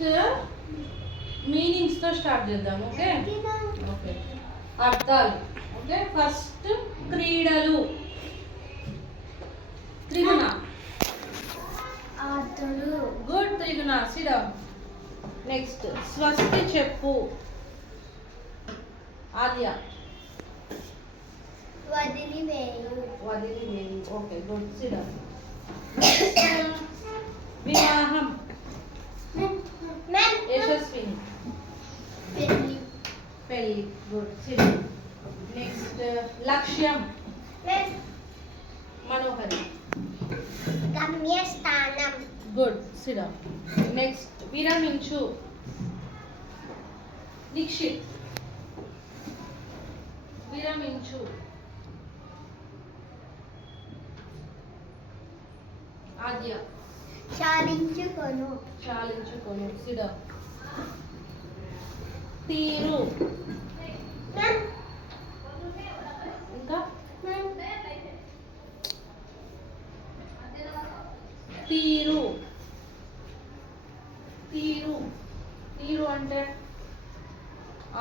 Next meanings తో start చేద్దాం. Okay okay అర్థాలు. ఓకే ఫస్ట్ క్రీడలు. త్రిగుణ. ఆటలు. Good Triguna. Sit down. Next స్వస్తి చెప్పు. ఆద్య. వదిలివేయు. వదిలివేయు. Okay good. Sit down. వివాహం. యశస్విని. పెళ్లి. పెళ్లి. గుడ్. Sit down. నెక్స్ట్ లక్ష్యం. మనోహరి. గమ్యస్థానం. గుడ్. Sit down. నెక్స్ట్ విరమించు. దీక్షిత్. విరమించు. ఆద్య. చాలించుకొను. చాలించుకొను. Sit down. తీరు. ఇంకా తీరు. తీరు. తీరు అంటే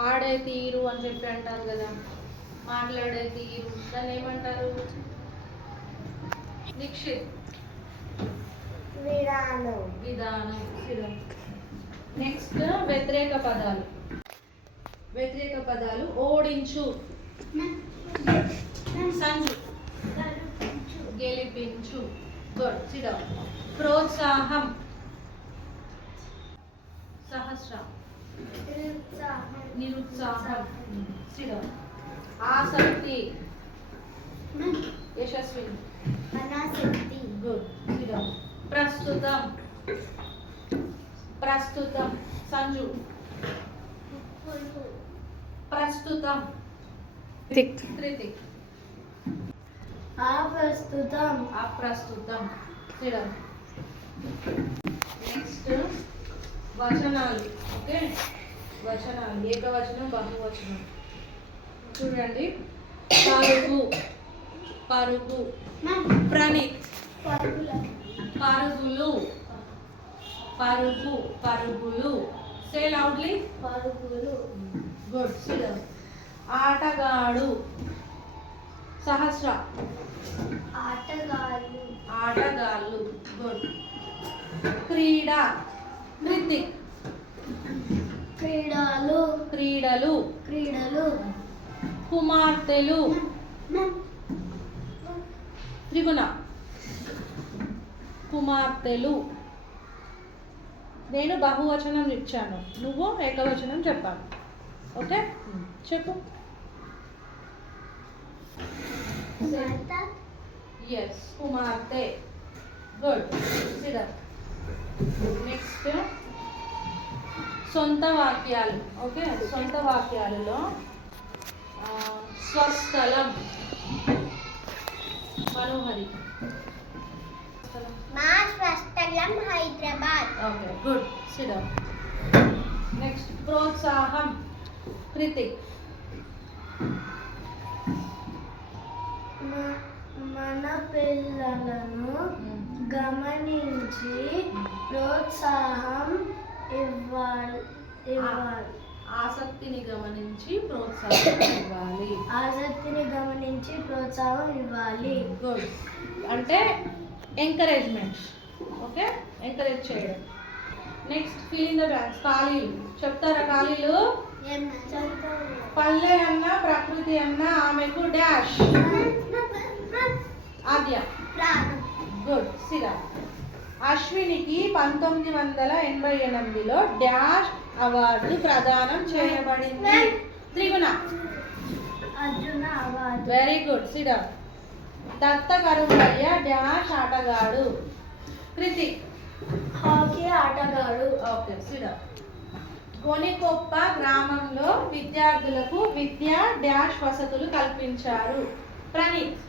ఆడే తీరు అని చెప్పి అంటారు కదా, మాట్లాడే తీరు, దాన్ని ఏమంటారు? దీక్షిత్. విధానం. విధానం. నెక్స్ట్ వ్యతిరేక పదాలు. వ్యతిరేక పదాలు ఓడించు. సంజు. గెలిపించు. గుడ్. Sit down. ప్రోత్సాహం. సహస్ర. నిరుత్సాహం. Sit down. ఆసక్తి. యశస్విని. అనాసక్తి. గుడ్. Sit down. ప్రస్తుతం. ప్రస్తుతం. సంజు. ప్రస్తుతం. కృతిక్. అప్రస్తుతం. అప్రస్తుతం. Sit down. నెక్స్ట్ వచనాలు. ఓకే వచనాలు. ఏకవచనం, బహువచనం. చూడండి. పరుగు. పరుగు. ప్రణీత్. పరుగులు. పరుగు. పరుగులు. Say loudly. పరుగులు. గుడ్. Sit down. ఆటగాడు. సహస్ర. ఆటగాళ్ళు. ఆటగాళ్ళు. గుడ్. క్రీడ. కృతిక్. క్రీడలు. క్రీడలు. క్రీడలు. కుమార్తెలు. త్రిగుణ. కుమార్తెలు. నేను బహువచనం ఇచ్చాను, నువ్వు ఏకవచనం చెప్పాను. ఓకే చెప్పు. ఎస్ కుమార్తె. గుడ్. Sit down. నెక్స్ట్ సొంత వాక్యాలు. ఓకే సొంత వాక్యాలలో స్వస్థలం. మనోహరి. మా స్వస్థలం Hyderabad. Okay good. Sit down. Next ప్రోత్సాహం. కృతిక్. మన పిల్లలను గమనించి ప్రోత్సాహం ఇవ్వాలి. ఆసక్తిని గమనించి ప్రోత్సాహం ఇవ్వాలి. ఆసక్తిని గమనించి ప్రోత్సాహం ఇవ్వాలి. గుడ్. అంటే ఎంకరేజ్మెంట్. ఓకే ఎంకరేజ్ చేయడం. Next fill in the blanks. ఖాళీలు. చెప్తారా ఖాళీలు? పల్లె అన్న ప్రకృతి అన్న ఆమెకు డాష్. ఆద్య. గుడ్. సిరా. అశ్వినికి 1988లో డాష్ అవార్డు ప్రదానం చేయబడింది. త్రిగుణ. అర్జున అవార్డు. Very good. సిరా. దత్త కరుమయ్య డాష్ ఆటగాడు. కృతిక్. హాకీ ఆటగాడు. ఓకే సిరా. గొనికొప్ప గ్రామంలో విద్యార్థులకు విద్యా డాష్ వసతులు కల్పించారు. ప్రణీత్.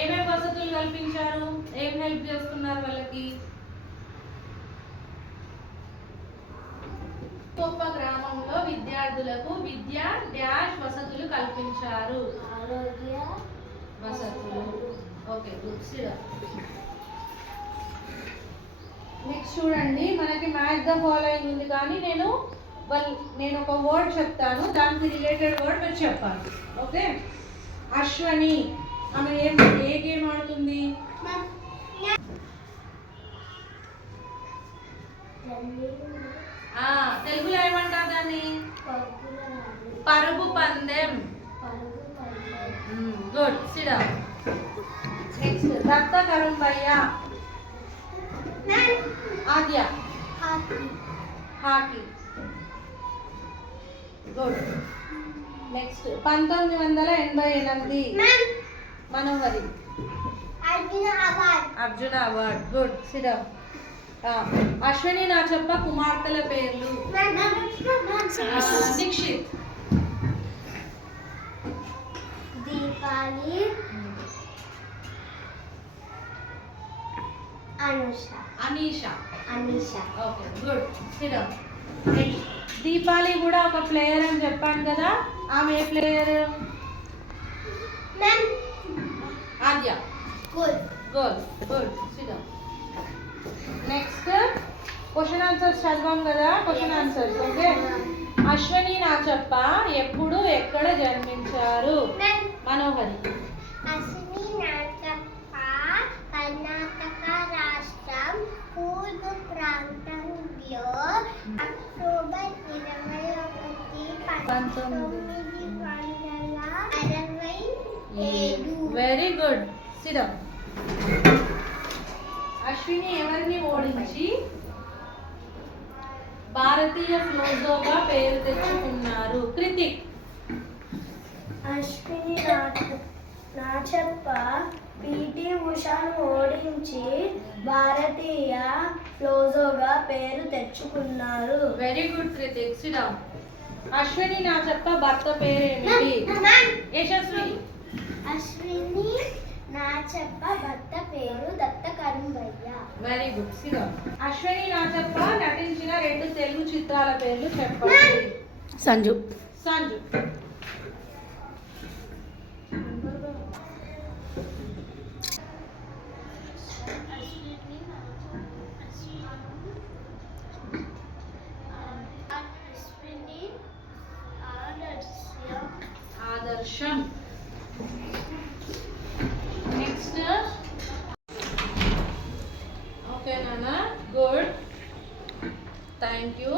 ఏమేమి వసతులు కల్పించారు? ఏం హెల్ప్ చేస్తున్నారు వాళ్ళకి? గొప్ప గ్రామంలో విద్యార్థులకు విద్యా డాష్ వసతులు కల్పించారు. ఆరోగ్య వసతులు. Okay good. సిరా. నెక్స్ట్ చూడండి, మనకి మ్యాచ్ ద ఫాలోయింగ్ ఉంది కానీ నేను ఒక వర్డ్ చెప్తాను, దానికి రిలేటెడ్ వర్డ్ మీరు చెప్పాలి. ఓకే. అశ్వని ఆమె ఏ గేమ్ ఆడుతుంది? తెలుగులో ఏమంటారు దాన్ని? పరుగు పందెం. Good, sit down. Next Datta Karumbaiah. Adya hockey. Good. Next 1988 Manohari Arjuna award. Good, sit down. Ashwini Nachappa కుమార్తెల పేర్లు. Dikshit, Deepali, Anisha. Okay, good, sit down. Deepali కూడా ఒక ప్లేయర్ అని చెప్పాను కదా, ఆమె ఏ player? Adya. Good, sit down. Next question answers చదివాం కదా, క్వశ్చన్ ఆన్సర్స్. ఓకే. అశ్విని నా చెప్ప ఎప్పుడు ఎక్కడ జన్మించారు? మనోహరి. అశ్విని నాచప్ప కర్ణాటక రాష్ట్రం కూర్గు ప్రాంతంలో October 21, 1967. Very good, sit down. Ashwini ఎవరిని ఓడించి భారతీయ ఫ్లోజోగా పేరు తెచ్చుకున్నారు? కృతిక్. అశ్విని నాచప్ప పిటి ఉషాను ఓడించి భారతీయ ఫ్లోజోగా పేరు తెచ్చుకున్నారు. Very good Krithik, sit down. Ashwini Nachappa భర్త పేరేమిటి? యశస్వి. అశ్విని నాచప్ప భర్త పేరు Datta Karumbaiah. Very good, sit down. Ashwini Nachappa నటించిన 2 తెలుగు చిత్రాల పేర్లు చెప్పండి. సంజు. ఆదర్శం. నెక్స్ట్. ఓకే నాన్న, గుడ్, థ్యాంక్ యూ.